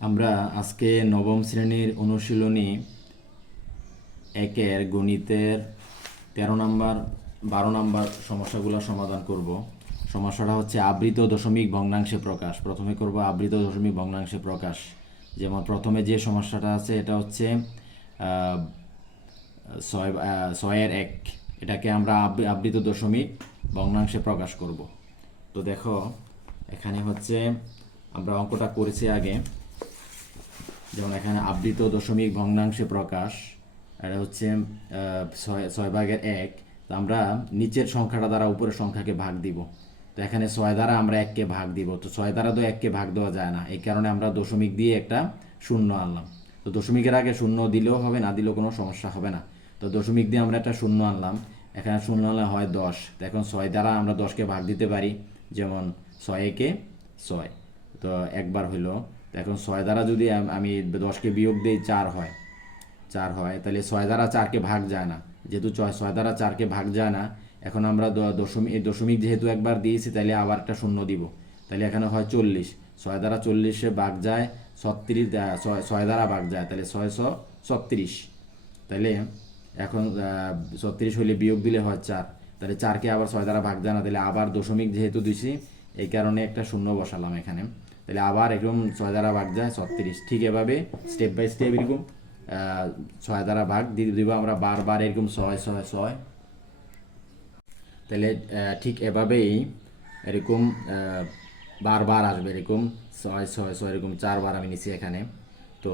আমরা আজকে নবম শ্রেণীর অনুশীলনী একের গণিতের 13 নম্বর 12 নম্বর সমস্যাগুলো সমাধান করব। সমস্যাটা হচ্ছে আবৃত দশমিক ভগ্নাংশে প্রকাশ। প্রথমে করব আবৃত দশমিক ভগ্নাংশে প্রকাশ। যেমন প্রথমে যে সমস্যাটা আছে এটা হচ্ছে ছয়ের এক, এটাকে আমরা আবৃত দশমিক ভগ্নাংশে প্রকাশ করব। তো দেখো এখানে হচ্ছে আমরা অঙ্কটা করেছি আগে, যেমন এখানে আবৃত দশমিক ভগ্নাংশে প্রকাশ, এটা হচ্ছে 6/1। তো আমরা নিচের সংখ্যাটা দ্বারা উপরের সংখ্যাকে ভাগ দিব। তো এখানে 6 দ্বারা আমরা 1কে ভাগ দিব, তো 6 দ্বারা তো 1কে ভাগ দেওয়া যায় না, এই কারণে আমরা দশমিক দিয়ে একটা শূন্য আনলাম। তো দশমিকের আগে শূন্য দিলেও হবে, না দিলেও কোনো সমস্যা হবে না। তো দশমিক দিয়ে আমরা একটা শূন্য আনলাম, এখানে শূন্য আনলে হয় 10। তো এখন 6 দ্বারা আমরা 10কে ভাগ দিতে পারি, যেমন 6 × 6, তো একবার হইলো। তো এখন 6 দ্বারা যদি আমি 10কে বিয়োগ দিই 4 হয়, তাহলে 6 দ্বারা 4কে ভাগ যায় না, যেহেতু 6 দ্বারা 4কে ভাগ যায় না, এখন আমরা দশমিক যেহেতু একবার দিয়েছি তাহলে আবার একটা শূন্য দিব, তাহলে এখানে হয় 40। 6 দ্বারা 40-এ ভাগ যায় 36, 6 দ্বারা ভাগ যায়, তাহলে 636। তাহলে এখন 36 হলে বিয়োগ দিলে হয় 4, তাহলে 4কে আবার 6 দ্বারা ভাগ যায় না, তাহলে আবার দশমিক যেহেতু দিছি এই কারণে একটা শূন্য বসালাম এখানে, তাহলে আবার এরকম 6 দ্বারা ভাগ যায় 36। ঠিক এভাবে স্টেপ বাই স্টেপ এরকম 6 দ্বারা ভাগ দিয়ে দিব আমরা বারবার, এরকম 6 তাহলে ঠিক এভাবেই এরকম বারবার আসবে, এরকম 6 এরকম 4বার আমি নিচ্ছি এখানে। তো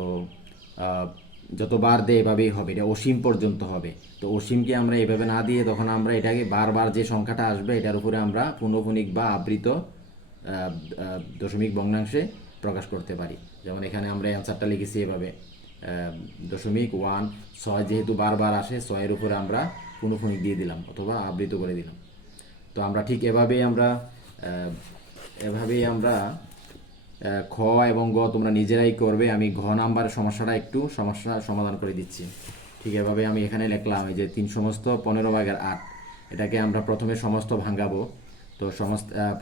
যতবার দেয় এভাবেই হবে, এটা অসীম পর্যন্ত হবে। তো অসীমকে আমরা এভাবে না দিয়ে তখন আমরা এটাকে বারবার যে সংখ্যাটা আসবে এটার উপরে আমরা পুনঃপুনিক বা আবৃত দশমিক ভগ্নাংশে প্রকাশ করতে পারি। যেমন এখানে আমরা অ্যান্সারটা লিখেছি এভাবে, 0.1 যেহেতু বারবার আসে, 6-এর উপরে আমরা পুনঃপুনিক দিয়ে দিলাম অথবা আবৃত করে দিলাম। তো আমরা ঠিক এভাবেই আমরা খ এবং গ তোমরা নিজেরাই করবে। আমি ঘ নাম্বার সমস্যা সমাধান করে দিচ্ছি। ঠিক এভাবে আমি এখানে লিখলাম, এই যে 3 সমস্ত 15/8, এটাকে আমরা প্রথমে সমস্ত ভাঙাবো। তো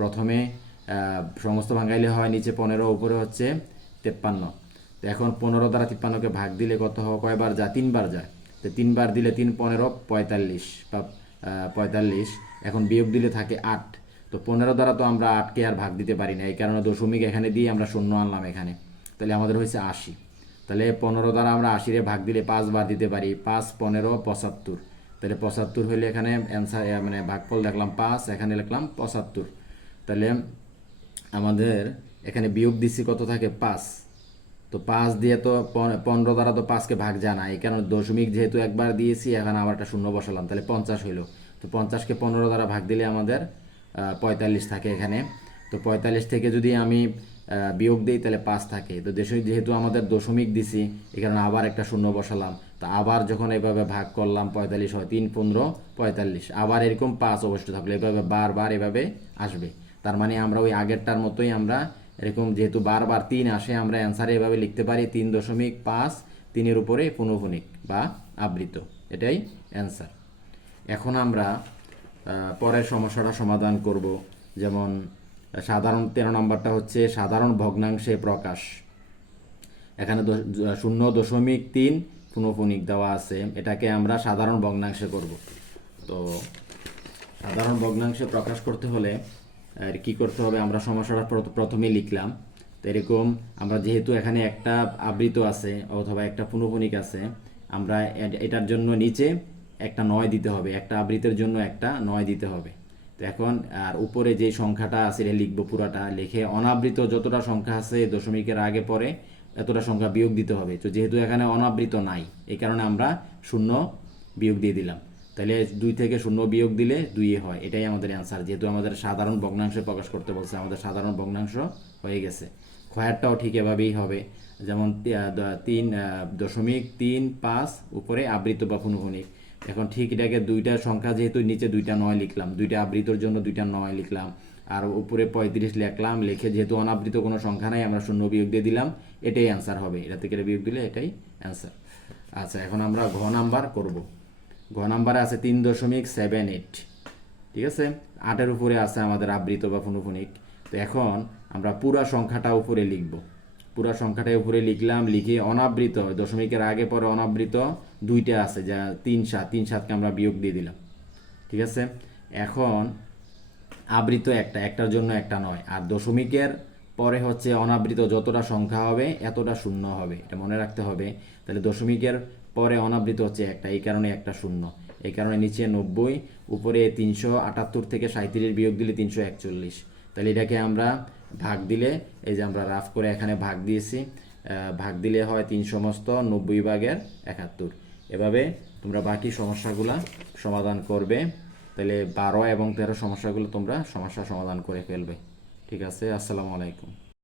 প্রথমে সমস্ত ভাঙাইলে হয় নিচে 15, উপরে হচ্ছে 53। তো এখন 15 দ্বারা 53কে ভাগ দিলে কত হয়, কয়বার যায়, 3বার যায়। তো 3বার দিলে 3 15 45 বা 45। এখন বিয়োগ দিলে থাকে 8। তো 15 দ্বারা তো আমরা 8কে আর ভাগ দিতে পারি না, এই কারণে দশমিক এখানে দিয়ে আমরা শূন্য আনলাম এখানে, তাহলে আমাদের হয়েছে 80। তাহলে 15 দ্বারা আমরা 80-রে ভাগ দিলে 5 বার দিতে পারি, 5 15 75। তাহলে 75 হলে এখানে অ্যান্সার মানে ভাগফল দেখলাম 5, এখানে লিখলাম 75। তাহলে আমাদের এখানে বিয়োগ দিচ্ছি কত থাকে, 5। তো 5 দিয়ে তো 15 দ্বারা তো 5কে ভাগ যায় না, এই কারণে দশমিক যেহেতু একবার দিয়েছি এখন আবার একটা শূন্য বসালাম, তাহলে 50 হইল। তো 50কে 15 দ্বারা ভাগ দিলে আমাদের 45 থাকে এখানে। তো 45 থেকে যদি আমি বিয়োগ দিই তাহলে 5 থাকে। তো যেহেতু আমাদের দশমিক দিছি এই কারণে আবার একটা শূন্য বসালাম। তা আবার যখন এভাবে ভাগ করলাম 45 হয়, 3 15 45, আবার এরকম 5 অবশ্যই থাকলে এভাবে বারবার এভাবে আসবে। তার মানে আমরা ওই আগেরটার মতোই আমরা এরকম, যেহেতু বারবার 3 আসে, আমরা অ্যান্সারে এভাবে লিখতে পারি 3.5, 3-এর উপরে পুনঃপুনিক বা আবৃত, এটাই অ্যান্সার। এখন আমরা পরের সমস্যাটা সমাধান করব। যেমন সাধারণ 13 নম্বরটা হচ্ছে সাধারণ ভগ্নাংশে প্রকাশ। এখানে 0.3 পুনঃপুনিক দেওয়া আছে, এটাকে আমরা সাধারণ ভগ্নাংশে করব। তো সাধারণ ভগ্নাংশে প্রকাশ করতে হলে আর কি করতে হবে, আমরা সমস্যাটা প্রথমে লিখলাম। তো এরকম আমরা যেহেতু এখানে একটা আবৃত আছে অথবা একটা পুনঃপুনিক আছে, আমরা এটার জন্য নিচে একটা 9 দিতে হবে, একটা আবৃতের জন্য একটা 9 দিতে হবে। তো এখন আর উপরে যে সংখ্যাটা আছে এটা লিখবো, পুরাটা লিখে অনাবৃত যতটা সংখ্যা আছে দশমিকের আগে পরে এতটা সংখ্যা বিয়োগ দিতে হবে। তো যেহেতু এখানে অনাবৃত নাই, এই কারণে আমরা শূন্য বিয়োগ দিয়ে দিলাম। তাহলে 2 থেকে 0 বিয়োগ দিলে 2 হয়, এটাই আমাদের অ্যান্সার। যেহেতু আমাদের সাধারণ ভগ্নাংশে প্রকাশ করতে বলছে, আমাদের সাধারণ ভগ্নাংশ হয়ে গেছে। ক্ষয়ারটাও ঠিক এভাবেই হবে, যেমন 3.35 উপরে আবৃত বা পুনঃপুনিক। এখন ঠিক এটাকে দুইটা সংখ্যা, যেহেতু নিচে 2টা 9 লিখলাম, 2টা আবৃতর জন্য 2টা 9 লিখলাম, আর উপরে 35 লিখলাম, লিখে যেহেতু অনাবৃত কোনো সংখ্যা নাই আমরা শূন্য বিয়োগ দিয়ে দিলাম, এটাই অ্যান্সার হবে। এটা থেকে বিয়োগ দিলে এটাই অ্যান্সার। আচ্ছা, এখন আমরা ঘ নাম্বার করব। ঘ নাম্বারে আছে 3.78, ঠিক আছে, 8-এর উপরে আছে আমাদের আবৃত বা পুনঃপুনিক। তো এখন আমরা পুরা সংখ্যাটা উপরে লিখব, পুরো সংখ্যাটা উপরে লিখলাম, লিখে অনাবৃত দশমিকের আগে পরে অনাবৃত দুইটা আছে, যা 3 7কে আমরা বিয়োগ দিয়ে দিলাম। ঠিক আছে, এখন আবৃত একটার জন্য একটা নয়, আর দশমিকের পরে হচ্ছে অনাবৃত যতটা সংখ্যা হবে এতটা শূন্য হবে, এটা মনে রাখতে হবে। তাহলে দশমিকের পরে অনাবৃত হচ্ছে একটা, এই কারণে একটা শূন্য, এই কারণে নিচে 90, উপরে 378 থেকে 37 বিয়োগ দিলে 341। তাহলে এটাকে আমরা ভাগ দিলে, এই যে আমরা রাফ করে এখানে ভাগ দিয়েছি, ভাগ দিলে হয় 390/71। এভাবে তোমরা বাকি সমস্যাগুলো সমাধান করবে। তাহলে 12 এবং 13 সমস্যাগুলো তোমরা সমস্যা সমাধান করে ফেলবে। ঠিক আছে, আসসালামু আলাইকুম।